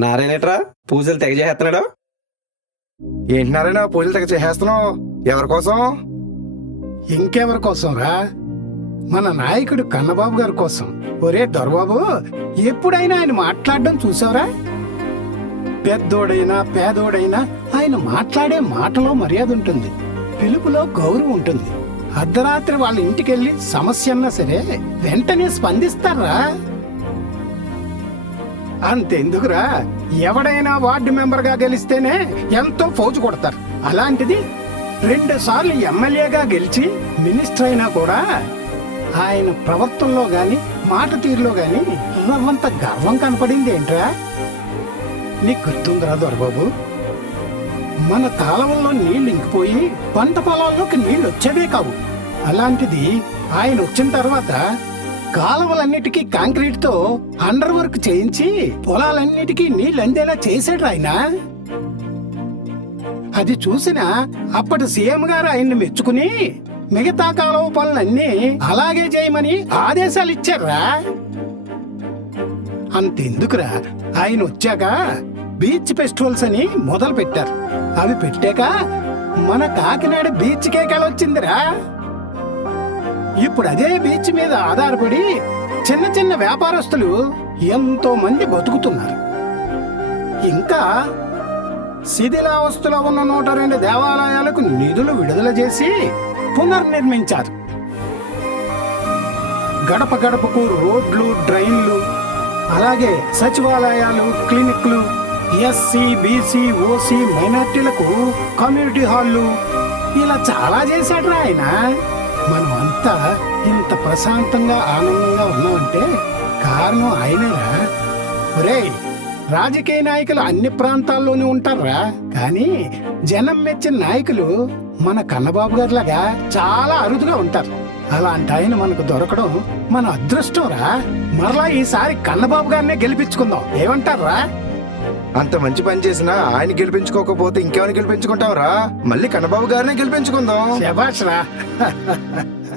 నారాయణట్రా పూజలు తెగ చేస్తున్నాడు. ఏంటి నారాయణ పూజలు తెగ చేసేస్తున్నావు? ఎవరి కోసం? ఇంకెవరి కోసం రా, మన నాయకుడు కన్నబాబు గారి కోసం. ఒరే దొరబాబు, ఎప్పుడైనా ఆయన మాట్లాడడం చూసావురా? పెద్దోడైనా పేదోడైనా ఆయన మాట్లాడే మాటలో మర్యాద ఉంటుంది, పిలుపులో గౌరవం ఉంటుంది. అర్ధరాత్రి వాళ్ళ ఇంటికెళ్ళి సమస్య అన్నా సరే వెంటనే స్పందిస్తారా. అంతెందుకురా, ఎవడైనా వార్డు మెంబర్ గా గెలిస్తేనే ఎంతో ఫౌజు కొడతారు. అలాంటిది 2 సార్లు ఎమ్మెల్యేగా గెలిచి మినిస్టర్ అయినా కూడా ఆయన ప్రవర్తనలో గాని మాట తీరులో గాని రవ్వంత గర్వం కనపడింది ఏంట్రా? నీకు గుర్తుందిరా దొరబాబు, మన కాలువల్లో నీళ్లు ఇంకిపోయి పంట పొలాల్లోకి నీళ్లు వచ్చేవే కావు. అలాంటిది ఆయన వచ్చిన తర్వాత కాలువలన్నిటికీ కాంక్రీట్ తో అండర్ వర్క్ చేయించి పొలాలన్నిటికీ నీళ్లు అందేలా చేశాడు ఆయన. అది చూసిన అప్పటి సీఎం గారు ఆయన్ని మెచ్చుకుని మిగతా కాలువ పనులన్నీ అలాగే చేయమని ఆదేశాలు ఇచ్చారా. అంతెందుకురా, ఆయన వచ్చాక బీచ్ ఫెస్టివల్స్ అని మొదలు పెట్టారు. అవి పెట్టాక మన కాకినాడ బీచ్ కేకలొచ్చిందిరా. ఇప్పుడు అదే బీచ్ మీద ఆధారపడి చిన్న చిన్న వ్యాపారస్తులు ఎంతో మంది బతుకుతున్నారు. ఇంకా శిథిలావస్థలో ఉన్న 102 దేవాలయాలకు నిధులు విడుదల చేసి పునర్నిర్మించారు. గడప గడపకు రోడ్లు, డ్రైన్లు, అలాగే సచివాలయాలు, క్లినిక్లు, ఎస్సీ, బీసీ, ఓసీ, మైనార్టీలకు కమ్యూనిటీ హాల్లు, ఇలా చాలా చేశాడు ఆయన. మనం అంతా ఇంత ప్రశాంతంగా ఆనందంగా ఉన్నామంటే కారణం ఆయనేరా. ఒరేయ్, రాజకీయ నాయకులు అన్ని ప్రాంతాల్లోనూ ఉంటారా, కానీ జనం మెచ్చిన నాయకులు మన కన్నబాబు గారిలాగా చాలా అరుదుగా ఉంటారు. అలాంటి ఆయన మనకు దొరకడం మన అదృష్టం రా. మరలా ఈసారి కన్నబాబు గారినే గెలిపించుకుందాం, ఏమంటారా? అంత మంచి పని చేసినా ఆయన గెలిపించుకోకపోతే ఇంకెవరిని గెలిపించుకుంటావురా? మళ్ళీ కన్నబాబు గారినే గెలిపించుకుందాం. శభాష్ రా.